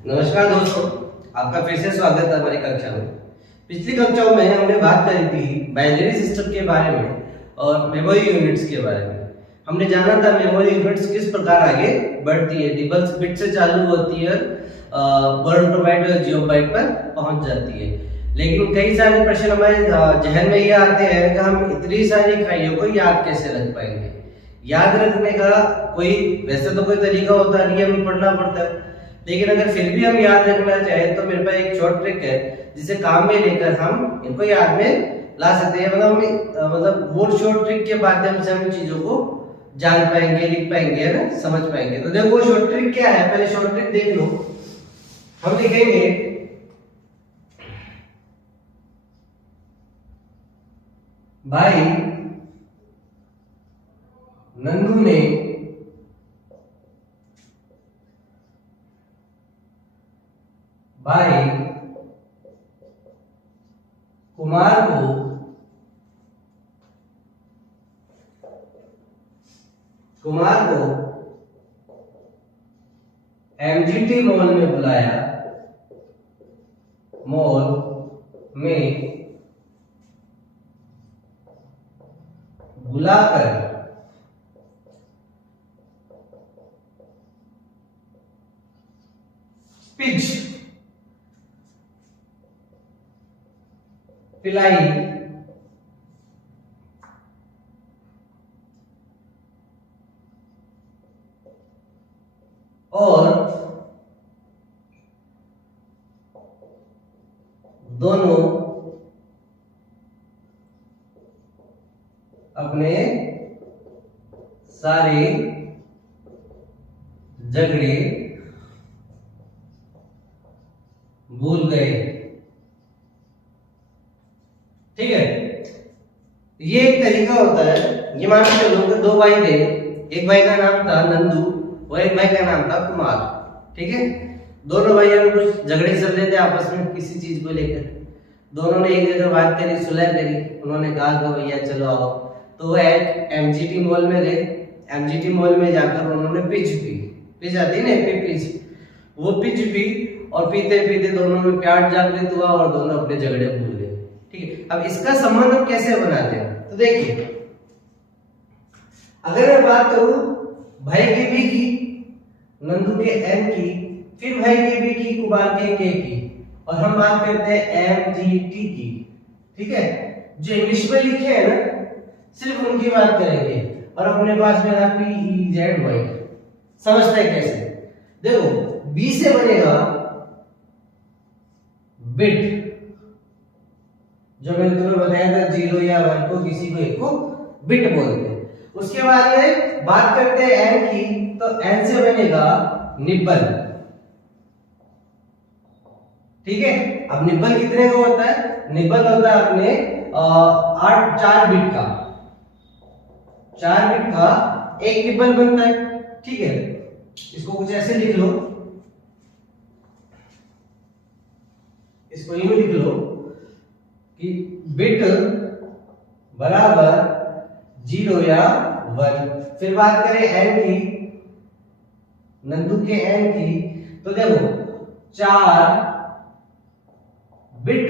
नमस्कार दोस्तों, आपका फिर से स्वागत है हमारी कक्षा में। पिछली कक्षाओं में हमने बात करी थी बाइनरी सिस्टम के बारे में और मेमोरी यूनिट्स के बारे में। हमने जाना था मेमोरी यूनिट्स किस प्रकार आगे बढ़ती है, डिबल्स बिट से चालू होती है, वर्ड टू बाइट और जियो बाइट पर पहुंच जाती है। लेकिन कई सारे प्रश्न हमारे जहन में ये आते हैं कि हम इतनी सारी इकाइयों को याद कैसे रख पाएंगे। याद रखने का कोई वैसे तो कोई तरीका होता नहीं, हमें पढ़ना पड़ता है। लेकिन अगर फिर भी हम याद रखना चाहें तो मेरे पास एक शॉर्ट ट्रिक है जिसे काम में लेकर हम इनको याद में ला सकते हैं। मतलब वो शॉर्ट ट्रिक के माध्यम से हम चीजों को जान पाएंगे, लिख पाएंगे, है ना, समझ पाएंगे। तो देखो शॉर्ट ट्रिक क्या है, पहले शॉर्ट ट्रिक देख लो। हम लिखेंगे भाई नंदू ने भाई कुमार को एमजीटी मॉल में बुलाया, मॉल में बुलाकर पिच पिलाई और दोनों अपने सारे झगड़े भूल गए। ठीक है, ये एक तरीका होता है। ये मान के चलो कि दो भाई थे, एक भाई का नाम था नंदू और एक भाई का नाम था कुमार। ठीक है, दोनों भाइयों में कुछ झगड़े चल रहे थे आपस में किसी चीज को लेकर। दोनों ने एक जगह बात करी, सुलह करी। उन्होंने कहा कि भैया चलो आओ, तो वो एक एमजीटी मॉल में गए। एमजीटी मॉल में जाकर उन्होंने पिच पी, पिच आती है ना, पिच, वो पिच पी और पीते पीते दोनों में प्यार जागृत हुआ और दोनों अपने झगड़े भूल गए। ठीक है, अब इसका संबंध हम कैसे बनाते हैं, तो देखिए, अगर मैं बात करूं भाई के बी की, नंदू के एम की, फिर भाई के बी की, कुमार के की, और हम बात करते हैं एमजीटी की। ठीक है, जो इंग्लिश में लिखे हैं ना, सिर्फ उनकी बात करेंगे और अपने पास में रहा PEZY। समझते हैं कैसे? देखो, बी से बनेगा बिट, जो मैंने तुम्हें बताया था 0 या 1 को, किसी को एक को बिट बोलते हैं। उसके बाद में बात करते हैं एन की, तो एन से बनेगा निब्बल। ठीक है, अब निब्बल कितने का होता है? निब्बल होता है अपने 4 बिट का, 4 बिट का एक निब्बल बनता है। ठीक है, इसको कुछ ऐसे लिख लो, इसको यूं लिख लो कि बिट बराबर 0 या 1। फिर बात करें एन की, नंदू के एन की, तो देखो 4 बिट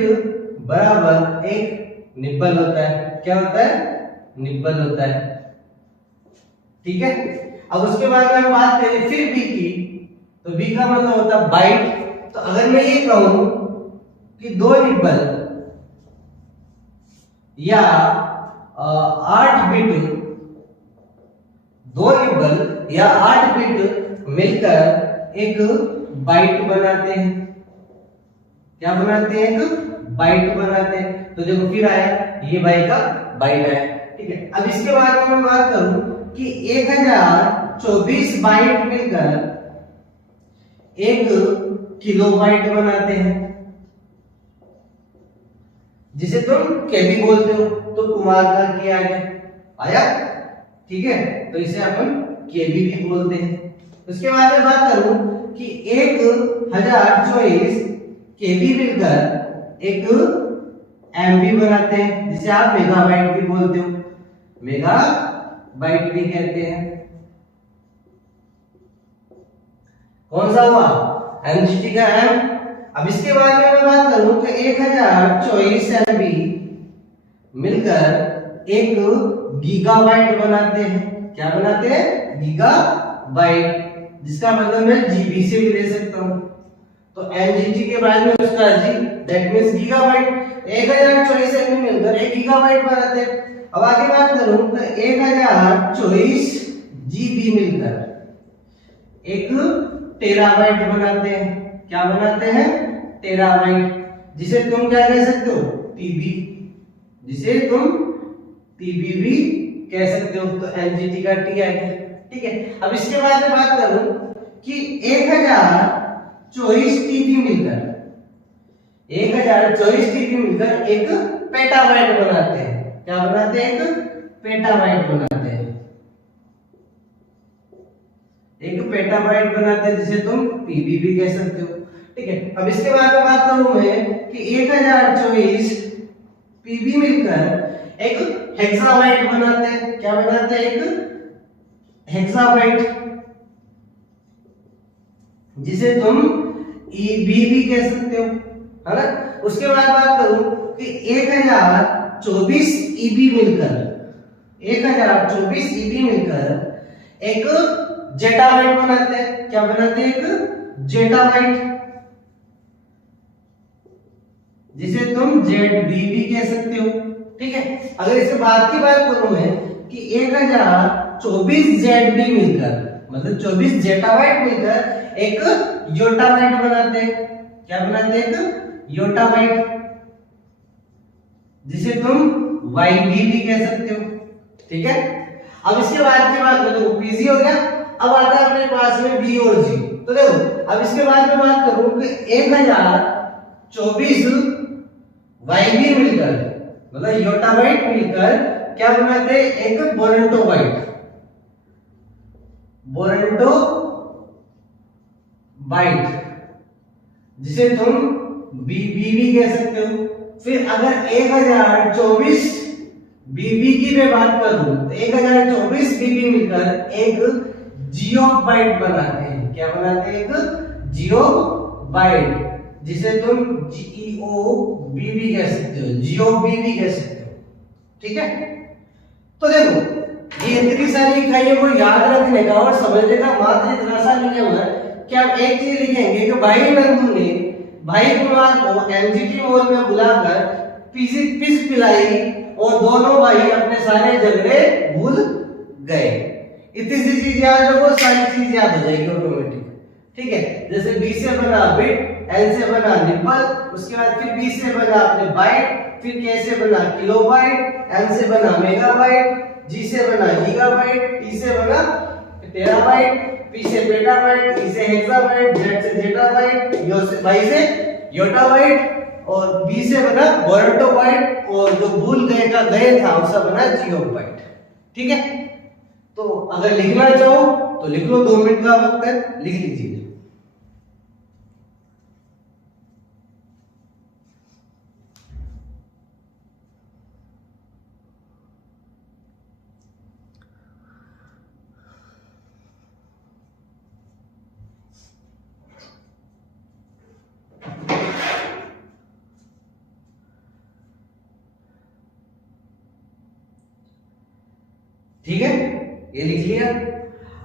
बराबर एक निब्बल होता है। क्या होता है? निब्बल होता है। ठीक है, अब उसके बाद में बात करें फिर बी की, तो बी का मतलब होता है बाइट। तो अगर मैं ये कहूं कि 2 निब्बल या 8 बिट, 2 निब्बल या 8 बिट मिलकर एक बाइट बनाते हैं। क्या बनाते हैं? एक बाइट बनाते हैं। तो देखो फिर आया, ये भाई का बाइट आया। ठीक है, अब इसके बाद में मैं बात करूं कि 1024 बाइट मिलकर एक किलोबाइट बनाते हैं, जिसे तुम केबी बोलते हो। तो कुमार का क्या आया? ठीक है, तो इसे अपन केबी भी बोलते हैं। उसके बाद में बात करूं कि 1024 केबी मिलकर एक एमबी बनाते हैं, जिसे आप मेगाबाइट भी बोलते हो, मेगाबाइट भी कहते हैं। कौन सा हुआ? एनजीटी का एम। अब इसके बारे में मैं बात करूं तो 1024 एमबी मिलकर एक गीगाबाइट बनाते हैं। क्या बनाते हैं? गीगाबाइट, जिसका मतलब मैं जीबी से भी ले सकता हूं। तो एनजीटी के बारे में उसका जी दैट मींस गीगाबाइट। 1024 एमबी मिलकर एक गीगाबाइट बनाते हैं। अब आगे बात करूं तो 1024 जीबी मिलकर एक टेराबाइट बनाते हैं। क्या बनाते हैं? टेराबाइट, जिसे तुम क्या कह सकते हो? टीबी, जिसे तुम टीबी भी कह सकते हो। तो एनजीटी का टी आ गया। ठीक है, अब इसके बाद में बात करूं कि 1024 टीबी मिलकर 1024 टीबी मिलकर एक पेटाबाइट बनाते हैं। क्या बनाते हैं? एक पेटाबाइट बनाते हैं। एक पेटाबाइट बनाते हैं, जिसे तुम पीबी भी कह सकते हो। ठीक है, अब इसके बाद में बात करूं मैं कि 1024 पीबी मिलकर एक हेक्साबाइट बनाते हैं। क्या बनाते हैं? एक हेक्साबाइट, जिसे तुम ईबी भी कह सकते हो, है ना। उसके बाद बात करूं कि 1024 ईबी मिलकर 1024 ईबी मिलकर एक जेटाबाइट बनाते हैं। क्या बनाते हैं? एक जेटाबाइट, जिसे तुम जेडबी भी कह सकते हो। ठीक है, अगर इसके बाद की बात करूं मैं कि 1024 जेडबी मिलकर मतलब 24 जेटाबाइट मिलकर एक योटाबाइट बनाते हैं। क्या बनाते हैं? एक योटाबाइट, जिसे तुम वाईबी भी कह सकते हो। ठीक है, अब इसके बाद की बात करो, पीजी हो गया। अब आता है अपने पास में बी और जी। तो देखो, अब इसके बाद में बात करूं कि 1024 वाईबी मिलकर मतलब योटाबाइट मिलकर क्या बनाते हैं? एक बोरेंटोबाइट, जिसे तुम बीबी भी कह सकते हो। फिर अगर 1024 बीबी की मैं बात करूं तो 1024 बीबी मिलकर एक जियोबाइट बनाते हैं। क्या बनाते हैं? एक जियोबाइट, जिसे तुम जीईओबी भी कह सकते हो, जियोबी भी कह सकते हो। ठीक है, तो देखो ये इतनी सारी इकाइयों को याद रखने का और समझने का मात्र इतना सा लिखे हुआ है कि आप एक चीज लिखेंगे कि भाई नंदू ने भाई कुमार को एनजीटी मॉल में बुलाकर पिस पिलाई और दोनों भाई अपने सारे झगड़े भूल गए। इतनी सी चीज याद रखो, सारी चीज याद हो जाएगी ऑटोमेटिक। ठीक है, जैसे बी से बना बिट, एल से बना निपल, उसके बाद फिर बी से बना अपने बाइट, फिर के से बना किलोबाइट, एल से बना मेगाबाइट, जी से बना गीगाबाइट, टी से बना टेराबाइट, पी से पेटाबाइट, ई से हेक्साबाइट, जेड से जेटाबाइट, यो से वाई से योटाबाइट और बी से बना बोरेंटोबाइट और जो भूल गए का गए था उसका बना जियोबाइट। ठीक है, तो अगर लिखना चाहो तो लिख लो, 2 मिनट का वक्त है, लिख लीजिए। ठीक है, ये लिख लिया।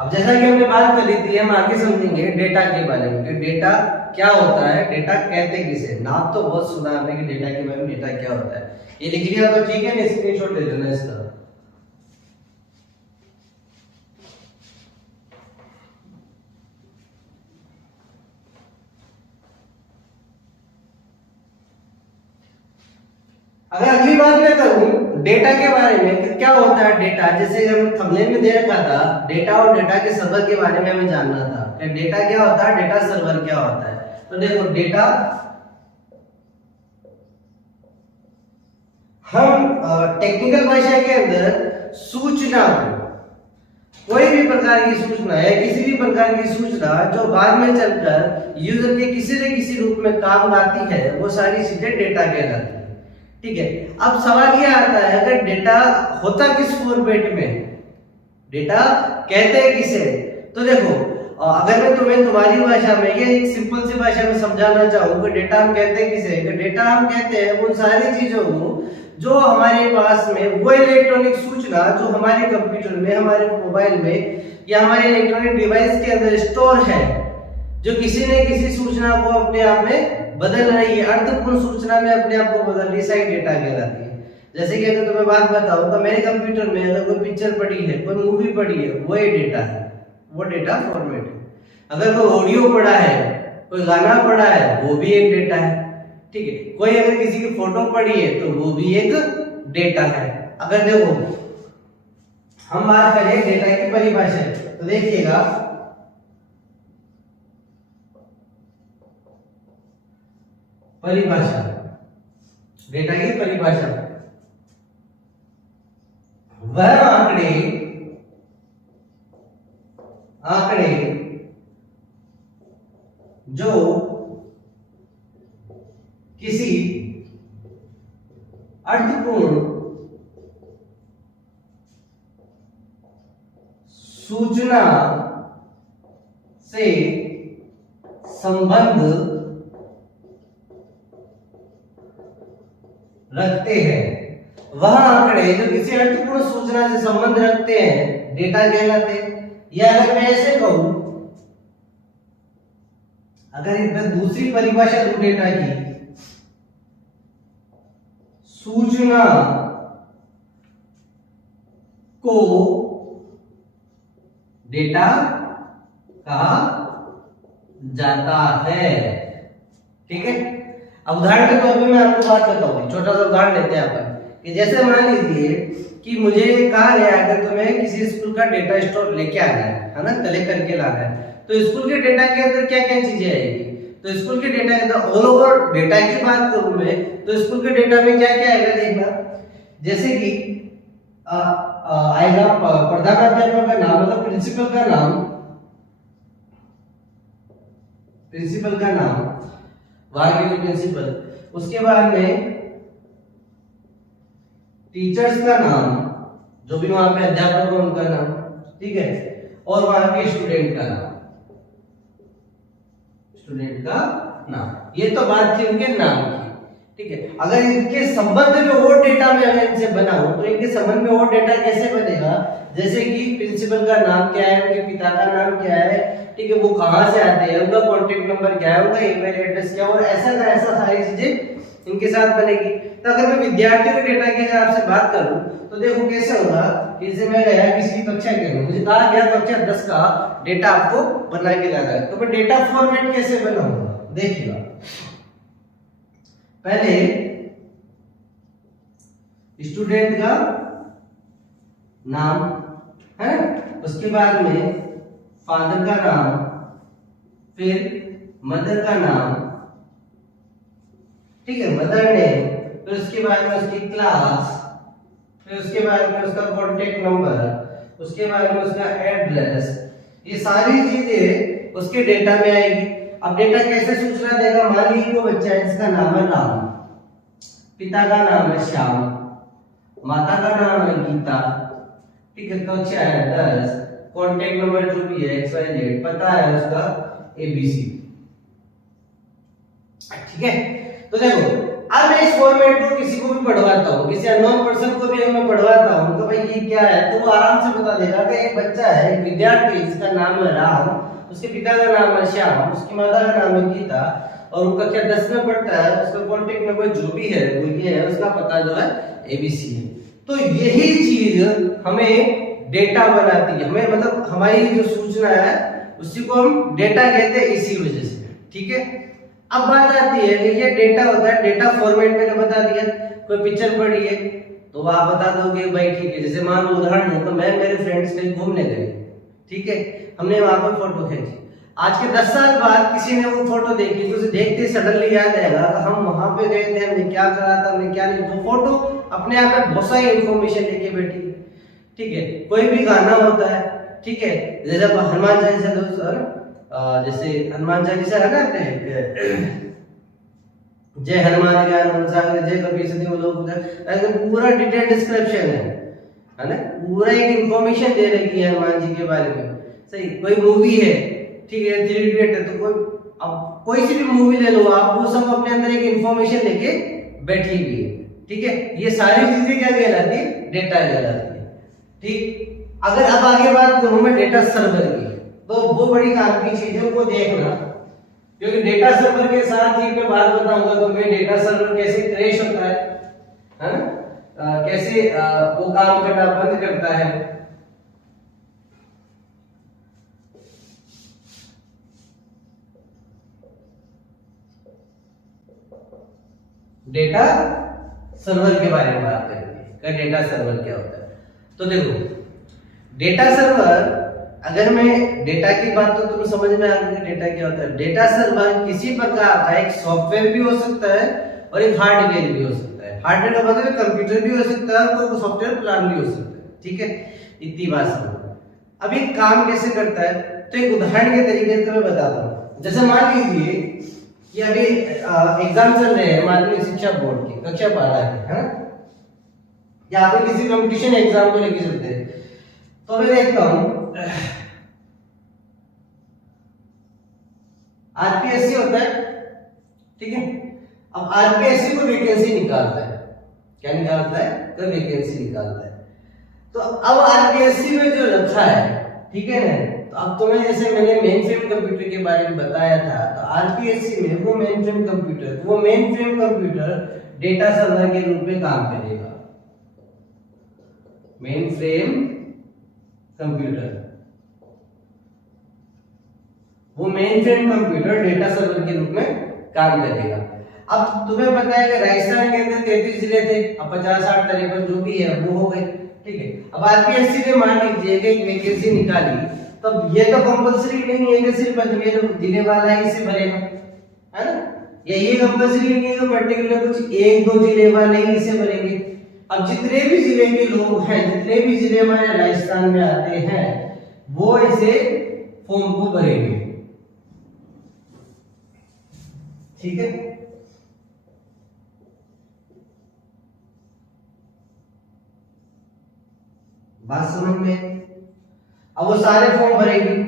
अब जैसा कि हमने बात कर ली थी, हम आगे समझेंगे डेटा के बारे में कि डेटा क्या होता है, डेटा कहते किसे। नाम तो बहुत सुना आपने कि डेटा के बारे में, डेटा क्या होता है। ये लिख लिया तो ठीक है, स्क्रीनशॉट ले लेना इसका। अगर अगली बात मैं करूं डेटा के बारे में कि क्या होता है डेटा, जैसे हम थंबनेल में दे रखा था, डेटा और डेटा के सर्वर के बारे में हमें जानना था कि डेटा क्या होता है, डेटा सर्वर क्या होता है। तो देखो, डेटा हम टेक्निकल भाषा के अंदर सूचना को, कोई भी प्रकार की सूचना है, किसी भी प्रकार की सूचना जो बाद में चलकर यूजर के किसी न किसी रूप में काम आती है, वो सारी चीजें डेटा कहलाती है। ठीक है, अब सवाल यह आता है अगर डेटा होता किस फॉर्मेट में, डेटा कहते हैं किसे। तो देखो, अगर मैं तुम्हें तुम्हारी भाषा में या एक सिंपल सी भाषा में समझाना चाहूँ कि डेटा हम कहते हैं किसे, कि डेटा हम कहते हैं उन सारी चीजों को जो हमारे पास में वो इलेक्ट्रॉनिक सूचना जो हमारे कंप्यूटर में, हमारे मोबाइल में या हमारे इलेक्ट्रॉनिक डिवाइस के अंदर स्टोर है, जो किसी ने किसी सूचना को अपने आप में बदल रही है, अर्थपूर्ण सूचना में अपने आप को बदल रही है, डेटा कहलाती है। जैसे कि अगर तुम्हें बात बताऊं तो मेरे कंप्यूटर में अगर कोई पिक्चर पड़ी है, कोई मूवी पड़ी है, वो ही डेटा है, वो डेटा फॉर्मेट है। अगर कोई ऑडियो पड़ा है, कोई गाना पड़ा है, वो भी एक डेटा है, ठीक है। कोई अगर किसी की फोटो पड़ी है तो वो भी एक डेटा है। अगर देखो हम बात करें डेटा की परिभाषा तो देखिएगा, परिभाषा, डेटा की परिभाषा वह आंकड़े जो किसी अर्थपूर्ण सूचना से संबंध रखते हैं, वह आंकड़े जो किसी अर्थपूर्ण सूचना से संबंध रखते हैं डेटा कहलाते हैं। या अगर मैं ऐसे कहूं, अगर मैं दूसरी परिभाषा दूं डेटा की, सूचना को डेटा कहा जाता है, ठीक है। अब उदाहरण के तौर पे मैं आपको बात बताऊंगी, छोटा सा उदाहरण लेते हैं अपन कि जैसे मान लीजिए कि मुझे कहा गया अगर तुम्हें किसी स्कूल का डेटा स्टोर लेके आना है ना, कलेक्ट करके लाना है, तो स्कूल के डेटा के अंदर क्या क्या चीजें आएगी। तो स्कूल के डेटा के अंदर ऑल ओवर डेटा की बात करूं मैं तो स्कूल के डेटा में क्या क्या आएगा देखना, जैसे कि आएगा प्रधानाध्यापक का नाम, मतलब प्रिंसिपल का नाम, प्रिंसिपल का नाम, वहां के जो प्रिंसिपल, उसके बाद में टीचर्स का नाम, जो भी वहां पे अध्यापक है उनका नाम, ठीक है, और वहां के स्टूडेंट का नाम, स्टूडेंट का नाम। ये तो बात थी उनके नाम की, ठीक है। अगर इनके संबंध में और डेटा में अगर इनसे बनाऊं तो इनके संबंध में और डेटा कैसे बनेगा, जैसे कि प्रिंसिपल का नाम क्या है, उनके पिता का नाम क्या है, ठीक है, वो कहां से आते हैं, उनका कॉन्टेक्ट नंबर क्या है, उनका ईमेल एड्रेस क्या है, और ऐसा का ऐसा सारी चीजें इनके साथ बनेगी। तो अगर मैं विद्यार्थियों के डेटा की अगर आपसे बात करूं तो देखो कैसे होगा, जैसे मैं गया किसी कक्षा के अंदर, मुझे कहा गया कक्षा 10 का डेटा आपको बना के लाना है, तो मैं डेटा फॉर्मेट कैसे बनाऊंगा, देखिएगा। पहले स्टूडेंट का नाम है ना, उसके बाद में फादर का नाम, फिर मदर का नाम, ठीक है, मदर नेम, फिर उसके बाद में उसकी क्लास, फिर उसके बाद में उसका कॉन्टेक्ट नंबर, उसके बाद में उसका एड्रेस, ये सारी चीजें उसके डेटा में आएगी। अब डेटा कैसे सूचना देगा, मान लीजिए वो बच्चा है जिसका नाम है राम, पिता का नाम है श्याम, माता का नाम है गीता, ठीक है, कक्षा है 10, कॉन्टेक्ट नंबर जो भी है XYZ, पता है उसका ABC, ठीक है। तो देखो अब मैं इस फॉर्मेट को किसी को भी पढ़वाता हूँ, किसी अननोन पर्सन को भी मैं पढ़वाता हूँ तो भाई ये क्या है, तो वो आराम से बता देगा कि एक बच्चा है, एक विद्यार्थी जिसका नाम है राम, उसके पिता का नाम है श्याम, उसकी माता का नाम है गीता, और वो कक्षा 10 में पढ़ता है, उसका कॉन्टेक्ट नंबर जो भी है वो ये है, उसका पता जो है ABC है। तो यही चीज हमें डेटा बनाती है, हमें मतलब हमारी जो सूचना है उसी को हम डेटा कहते हैं इसी वजह से, ठीक है। अब बात आती है कि ये डेटा होता है, डेटा फॉर्मेट मैंने बता दिया, कोई पिक्चर पड़ी है तो आप बता दोगे भाई ठीक है, जैसे मान लो उदाहरण है तो मैं मेरे फ्रेंड्स कहीं घूमने गए, ठीक है, हमने वहां पर फोटो खींची, आज के 10 साल बाद किसी ने वो फोटो देखी तो उसे देखते सडनली याद आएगा हम वहां पे गए थे, हमने क्या करा था, हमने क्या नहीं, वो फोटो अपने आप में बहुत सारी इंफॉर्मेशन लेके बैठी है, ठीक है। कोई भी गाना होता है, ठीक है, जैसे हनुमान चालीसा दोस्तों, जैसे हनुमान चालीसा है ना, जय हनुमान ज्ञान सागर जय कबीर सती लोग, ऐसे पूरा डिटेल डिस्क्रिप्शन है ना, पूरा एक इंफॉर्मेशन दे रखी है हनुमान जी के बारे में, सही। कोई मूवी है ठीक है, 3 इडियट है, तो कोई सी भी मूवी ले लो आप, वो सब अपने अंदर एक इंफॉर्मेशन लेके बैठी हुई है, ठीक है। ये सारी चीजें क्या कहलाती है, डेटा कहलाती है, ठीक। अगर अब आगे बात करूं मैं डेटा सर्वर की, तो वो बड़ी काम की चीज है, वो देखना, क्योंकि डेटा सर्वर के साथ ही मैं बात बताऊंगा तो मैं डेटा सर्वर कैसे क्रैश होता है ना, कैसे वो काम करना बंद करता है। डेटा सर्वर के बारे में बात करेंगे कि डेटा सर्वर क्या होता है। तो देखो, डेटा सर्वर, अगर मैं डेटा की बात, तो तुम समझ में आ गया डेटा क्या होता है। डेटा सर्वर किसी प्रकार का एक सॉफ्टवेयर भी हो सकता है और एक हार्डवेयर भी हो सकता है। हार्डवेयर का मतलब कंप्यूटर भी हो सकता है, तो सॉफ्टवेयर प्लान भी हो सकता है, ठीक है। इतनी बात समझो। अब ये काम कैसे करता है, तो एक उदाहरण के तरीके से मैं बताता हूँ। जैसे मान लीजिए कि अभी एग्जाम चल रहे हैं माध्यमिक शिक्षा बोर्ड की, कक्षा 12 की, है ना, या फिर किसी कंपटीशन एग्जाम को लेके चलते हैं। तो मैं देखता हूँ आरपीएससी होता है, ठीक है। अब आरपीएससी को वैकेंसी निकालता है, क्या निकालता है, तो वैकेंसी निकालता है। तो अब आरपीएससी में जो रखा है, ठीक है ना, तो अब तुम्हें जैसे मैंने मेन फ्रेम कंप्यूटर के बारे में बताया था, तो आरपीएससी में वो main frame computer data server के रूप में काम करेगा। मेन फ्रेम कंप्यूटर, वो main frame computer data server के रूप में काम करेगा। अब तुम्हें पता है कि राजस्थान के अंदर 33 जिले थे, अब 50, 60, 53 जो भी है वो हो गए, ठीक है। अब आरपीएससी ने मान लीजिए कि एक वैकेंसी निकाली, तब ये तो कंपलसरी नहीं है कि सिर्फ अजमेर जिले वाला ही इसे भरेगा, है ना, या ये कंपलसरी नहीं है कि पर्टिकुलर कुछ 1-2 जिले वाले ही इसे भरेंगे। अब जितने भी जिले के लोग हैं, जितने भी जिले हमारे राजस्थान में आते हैं, वो इसे फॉर्म को भरेंगे, ठीक है। बात समझ में? अब वो सारे फॉर्म भरेगी,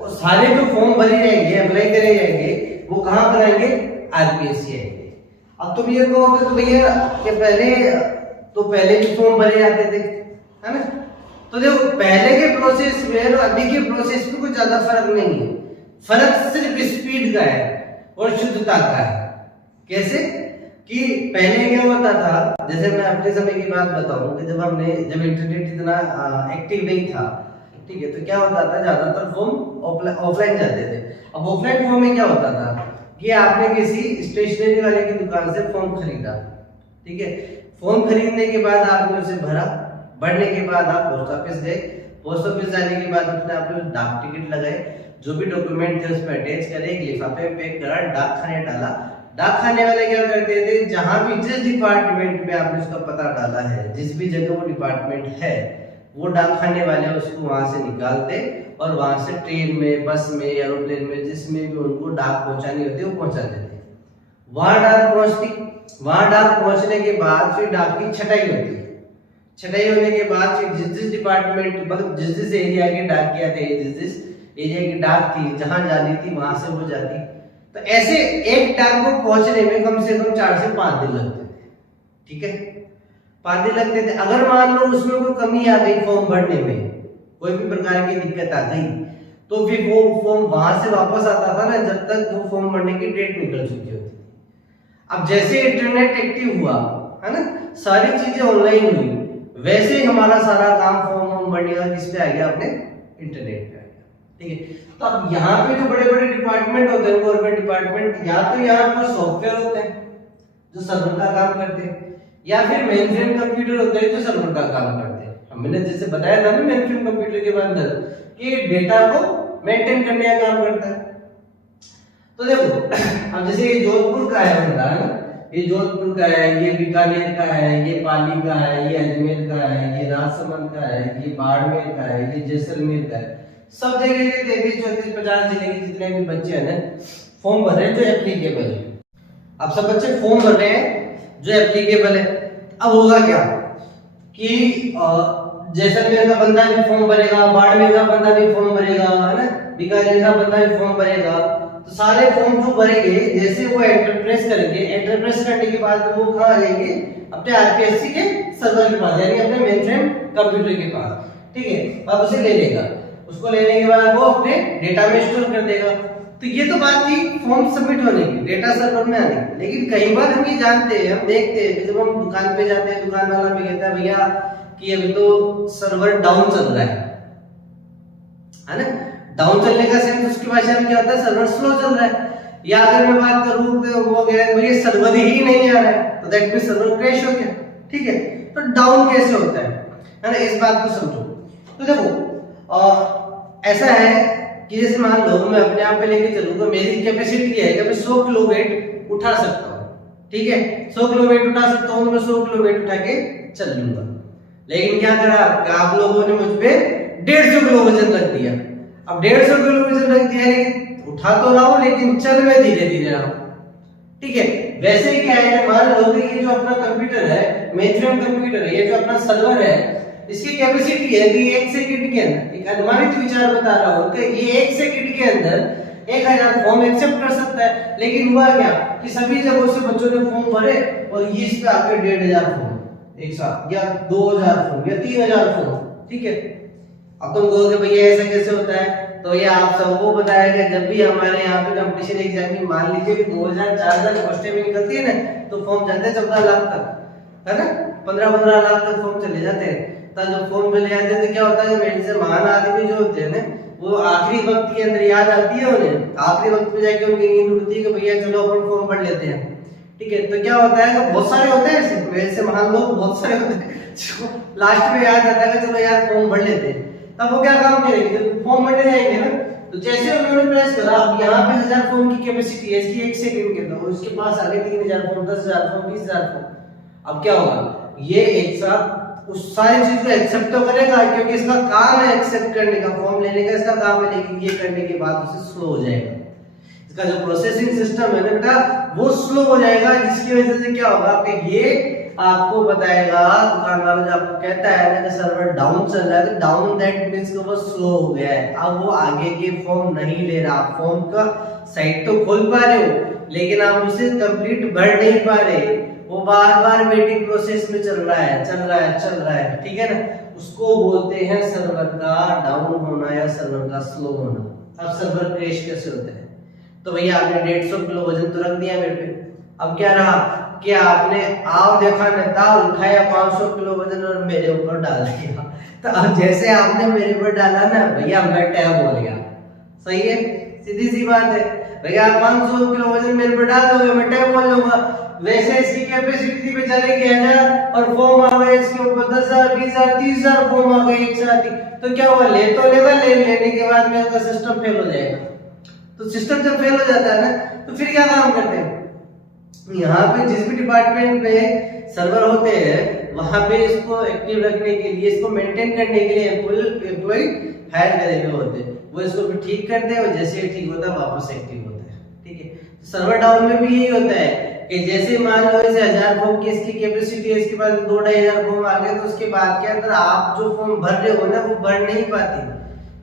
और सारे जो फॉर्म भरे जाएंगे, अप्लाई करे जाएंगे, वो कहां पर आएंगे, आरपीएससी आएंगे। अब तुम ये कहोगे तो भैया कि पहले भी फॉर्म भरे जाते थे, है ना। तो देखो, पहले के प्रोसेस में और अभी के प्रोसेस में कुछ ज्यादा फर्क नहीं है। फर्क सिर्फ स्पीड का है और शुद्धता का है। कैसे कि पहले क्या होता था, जैसे मैं अपने समय की बात बताऊं कि जब इंटरनेट इतना एक्टिव नहीं था, ठीक है, तो क्या होता था, ज्यादातर फॉर्म ऑफलाइन जाते थे। अब ऑफलाइन फॉर्म में क्या होता था कि आपने किसी स्टेशनरी वाले की दुकान से फॉर्म खरीदा, ठीक है। फॉर्म खरीदने के बाद आपने उसे भरने के बाद आप पोस्ट ऑफिस गए, पोस्ट ऑफिस जाने के बाद अपने आपने डाक टिकट लगाए, जो भी डॉक्यूमेंट थे उसमें अटैच करे, एक लिफाफे में पैक करा, डाक खाने डाला। डाक खाने वाले क्या करते थे, जहां भी जिस डिपार्टमेंट में आपने उसका पता डाला है, जिस भी जगह वो डिपार्टमेंट है, वो डाक खाने वाले उसको वहां से निकालते और वहां से ट्रेन में, बस में, एरोप्लेन में, जिसमें भी उनको डाक पहुंचानी होती है वो पहुंचा देते। वहां डाक पहुंचती, वहां डाक पहुंचने के बाद फिर डाक की छटाई होती है। छटाई होने के बाद फिर जिस डिपार्टमेंट, मतलब जिस एरिया के डाक किया थे, जिस एरिया की डाक थी, जहां जानी थी वहां से वो जाती। तो ऐसे एक डाक को पहुंचने में कम से कम 4 से 5 दिन लगते थे, ठीक है, 5 दिन लगते थे। अगर मान लो उसमें कोई कमी आ गई फॉर्म भरने में, कोई भी प्रकार की दिक्कत आ गई, तो फिर वो फॉर्म वहां से वापस आता था ना, जब तक वो फॉर्म भरने की डेट निकल चुकी होती थी। अब जैसे इंटरनेट एक्टिव हुआ, है ना, सारी चीजें ऑनलाइन हुई, वैसे ही हमारा सारा काम फॉर्म भरने का किस पे आ गया, अपने इंटरनेट पे आ गया, ठीक है। तो अब यहाँ पे जो बड़े बड़े डिपार्टमेंट होते हैं, गवर्नमेंट डिपार्टमेंट, या तो यहाँ पर सॉफ्टवेयर होते हैं जो सर्वर का काम करते हैं, या फिर मेन फ्रेम कंप्यूटर होते हैं जो सर्वर का काम करते हैं। हमने जैसे बताया था ना मेन फ्रेम कंप्यूटर के अंदर कि डेटा को मेंटेन करने का काम करता है। तो देखो, अब जैसे ये जोधपुर का है बंदा, है ना, ये जोधपुर का है, ये बीकानेर का है, ये पाली का है, ये अजमेर का है, ये राजसमंद का है, ये बाड़मेर का है, ये जैसलमेर का है। सब जगह के 33, 34, 50 जिले के जितने भी बच्चे हैं ना, फॉर्म भर रहे हैं जो एप्लीकेबल है। अब सब बच्चे फॉर्म भर रहे हैं जो एप्लीकेबल है। अब होगा क्या कि जैसलमेर का बंदा भी फॉर्म भरेगा, बाड़मेर का बंदा भी फॉर्म भरेगा, है ना, बीकानेर का बंदा भी फॉर्म भरेगा। तो सारे फॉर्म जो भरेंगे, जैसे वो एंटर प्रेस करेंगे, एंटर प्रेस करने के बाद वो कहाँ आ जाएंगे, अपने आरपीएससी के सर्वर के पास, यानी अपने मेनफ्रेम कंप्यूटर के पास। ठीक है, अब उसे ले लेगा, उसको लेने के बाद वो अपने डेटा में स्टोर कर देगा। तो ये तो बात थी फॉर्म सबमिट होने की, डेटा सर्वर में आने की। लेकिन कई बार हम ये जानते हैं, हम देखते हैं कि जब हम दुकान पे जाते हैं, दुकान वाला भी कहता है भैया कि अभी तो सर्वर डाउन चल रहा है ना। डाउन चलने का सेंस उसकी भाषा में क्या होता है, सर्वर स्लो चल रहा है। या अगर मैं बात करूं तो वो कह रहा है भैया सर्वर ही नहीं आ रहा है, तो दैट मींस सर्वर क्रैश हो गया। ठीक है, तो डाउन कैसे होता है ना, इस बात को समझो। तो देखो ऐसा है कि जैसे मान लो मैं अपने आप पे लेके चलूं तो मेरी कैपेसिटी है कि मैं 100 किलो वेट उठा सकता हूं। ठीक है, 100 किलो वेट उठा सकता हूं, मैं 100 किलो वेट उठा के चल लूंगा। लेकिन क्या करा आप लोगों ने, मुझ पे 150 किलो वजन रख दिया। अब 150 किलो वजन रख दिया, लेकिन उठा तो रहा हूं लेकिन चल मैं धीरे धीरे रहा हूं। ठीक है, वैसे ही क्या है, मान लो कि ये जो अपना कंप्यूटर है, मेनफ्रेम कंप्यूटर है, ये जो अपना सर्वर है, इसकी कैपेसिटी है कि 1 सेकंड के अंदर, एक अनुमानित विचार बता रहा हूं कि ये 1 सेकंड के अंदर 1000 फॉर्म एक्सेप्ट कर सकता है। लेकिन हुआ क्या कि सभी जगहों से बच्चों ने फॉर्म भरे और ये इस पे आके 1500 फॉर्म एक साथ, या 2000 फॉर्म या 3000 फॉर्म। ठीक है, अब तुम कहोगे भैया ऐसा कैसे होता है, तो ये आप सबको बताया कि जब भी हमारे यहाँ पे कंपटीशन एग्जाम की मान लीजिए कि 2000-4000 पोस्टें भी निकलती है ना, तो फॉर्म जाते हैं 14 लाख तक, है ना, 15-15 लाख तक फॉर्म चले जाते हैं। तब जब फॉर्म चले जाते हैं तो क्या होता है, मेरे से महान आदमी जो होते हैं ना, वो आखिरी वक्त के अंदर याद आती है उन्हें, आखिरी वक्त में जाके उनकी नींद उड़ती है कि भैया चलो अपन फॉर्म भर लेते हैं। ठीक है, तो क्या होता है कि बहुत सारे होते हैं ऐसे, मेरे से महान लोग बहुत सारे होते हैं जो लास्ट में याद आता है कि चलो यार फॉर्म भर लेते हैं। तब वो क्या काम करेंगे, जब फॉर्म भरने जाएंगे ना, तो जैसे उन्होंने प्रेस करा, अब यहाँ पे 1000 फॉर्म की कैपेसिटी है इसकी 1 सेकंड के अंदर, उसके पास आ गए 3000 फॉर्म, 10000 फॉर्म, 20000 फॉर्म। अब क्या होगा, ये एक साथ उस सारी चीज को एक्सेप्ट तो करेगा, क्योंकि इसका काम है एक्सेप्ट करने का, फॉर्म लेने का इसका काम है, लेकिन ये करने के बाद उसे स्लो हो जाएगा। इसका जो प्रोसेसिंग सिस्टम है ना बेटा, वो स्लो हो जाएगा, जिसकी वजह से क्या होगा कि ये आपको बताएगा, दुकान वाला जो आपको कहता है ना कि सर्वर डाउन चल रहा है, तो डाउन दैट मींस कि वो स्लो हो गया है, अब वो आगे के फॉर्म नहीं ले रहा। फॉर्म का साइट तो खोल पा रहे हो, लेकिन आप उसे कंप्लीट भर नहीं पा रहे, वो बार बार वेटिंग प्रोसेस में चल रहा है। ठीक है ना, उसको बोलते हैं सर्वर का डाउन होना या सर्वर का स्लो होना। अब सर्वर क्रैश कैसे होता है, तो भैया आपने 150 किलो वजन तो रख दिया मेरे पे, अब क्या रहा कि आपने आओ देखा नेता उठाया 500 किलो वजन और मेरे ऊपर डाल दिया। तो अब जैसे आपने मेरे ऊपर डाला ना भैया, मैं टैब हो गया। सही है, सीधी सी बात है भैया, आप 500 किलो वजन मेरे ऊपर डाल दोगे, मैं टैब बोल लूंगा। वैसे इसकी कैपेसिटी पे चलेगी 1000 और फॉर्म आ गए इसके ऊपर 10000, 20000, 30000 फॉर्म आ गए एक साथ ही, तो क्या हुआ, ले तो लेगा, लेने के बाद में उसका सिस्टम फेल हो जाएगा। तो सिस्टम जब फेल हो जाता है ना, तो फिर क्या काम करते हैं, यहाँ पे जिस भी डिपार्टमेंट में सर्वर होते हैं वहां पे इसको एक्टिव रखने के लिए, इसको मेंटेन करने के लिए एम्प्लॉय हायर करे हुए होते हैं, वो इसको फिर ठीक करते हैं और जैसे ही ठीक होता है वापस एक्टिव होता है। ठीक है, सर्वर डाउन में भी यही होता है कि जैसे मान लो इसे 1000 फॉर्म की इसकी कैपेसिटी है, इसके बाद 2-2500 फॉर्म आ गए, तो उसके बाद के अंदर आप जो फॉर्म भर रहे हो ना वो भर नहीं पाती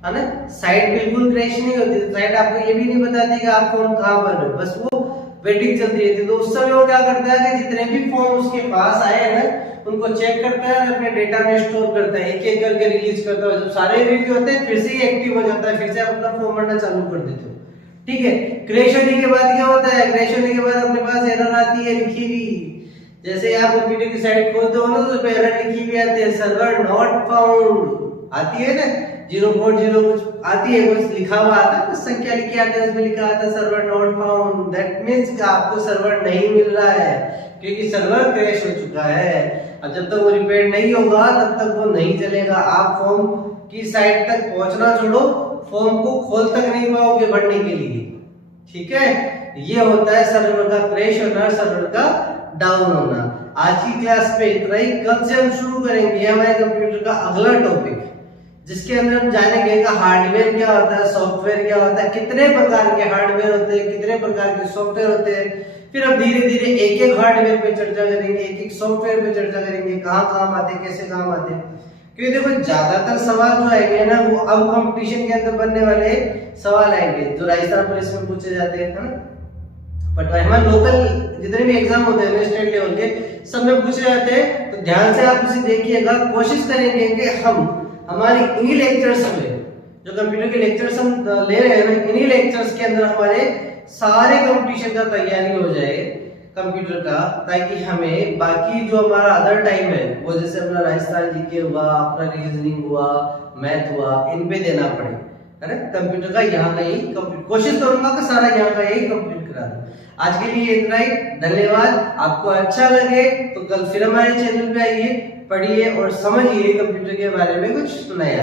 है ना, साइट बिल्कुल क्रैश नहीं होती, साइट आपको ये भी नहीं बताती कि आप फॉर्म कहाँ भर रहे हो, बस वो वेटिंग चलती रहती है। तो उस समय वो क्या करता है कि जितने भी फॉर्म उसके पास आए हैं ना उनको चेक करता है और अपने डेटा में स्टोर करता है, एक एक करके रिलीज करता है। जब सारे रिलीज होते हैं फिर से ही एक्टिव हो जाता है, फिर से अपना फॉर्म भरना चालू कर देते हो। ठीक है, क्रैश होने के बाद क्या होता है, क्रैश होने के बाद अपने पास एरर आती है लिखी हुई, जैसे आप कंप्यूटर की साइट खोलते हो ना तो उस पे एरर लिखी हुई आती है, सर्वर नॉट फाउंड आती है ना, 040 कुछ आती है, कुछ लिखा हुआ आता है, कुछ संख्या लिखी आती है, उसमें लिखा आता है server not found. That means कि आपको सर्वर नहीं मिल रहा है क्योंकि सर्वर क्रैश हो चुका है। और जब तक वो रिपेयर नहीं होगा तब तक वो नहीं चलेगा। आप फॉर्म की साइट तक पहुंचना छोड़ो, फॉर्म को खोल तक नहीं पाओगे भरने के लिए। ठीक है, ये होता है सर्वर का क्रैश होना, सर्वर का डाउन होना। आज की क्लास पे इतना ही। कल से हम शुरू करेंगे हमारे कंप्यूटर का अगला टॉपिक, जिसके अंदर हम जानेंगे कि हार्डवेयर क्या होता है, सॉफ्टवेयर क्या होता है, कितने प्रकार के हार्डवेयर होते हैं, कितने प्रकार के सॉफ्टवेयर होते हैं, फिर अब धीरे धीरे एक एक हार्डवेयर पे चर्चा करेंगे, एक एक सॉफ्टवेयर पे चर्चा करेंगे, कहाँ काम आते, कैसे काम आते। क्योंकि देखो ज्यादातर सवाल जो आएंगे ना वो अब कंपटीशन के अंदर बनने वाले सवाल आएंगे जो राजस्थान पुलिस में पूछे जाते हैं, है ना। बट हमारे लोकल जितने भी एग्जाम होते हैं स्टेट लेवल के सब में पूछे जाते हैं, तो ध्यान से आप उसे देखिएगा। कोशिश करेंगे कि हम हमारे इन्हीं लेक्चर्स में जो कंप्यूटर के लेक्चर्स हम ले रहे हैं ना, इन्हीं लेक्चर्स के अंदर हमारे सारे कंपटीशन का तैयारी हो जाए कंप्यूटर का, ताकि हमें बाकी जो हमारा अदर टाइम है वो जैसे अपना राजस्थान जीके हुआ, अपना रीजनिंग हुआ, मैथ हुआ, इन पे देना पड़े, है ना। कंप्यूटर का यहाँ का ही कंप्लीट कोशिश करूंगा कि सारा यहाँ का यही कंप्लीट करा दूं। आज के लिए इतना ही, धन्यवाद। आपको अच्छा लगे तो कल फिर हमारे चैनल पे आइए, पढ़िए और समझिए कंप्यूटर के बारे में कुछ नया।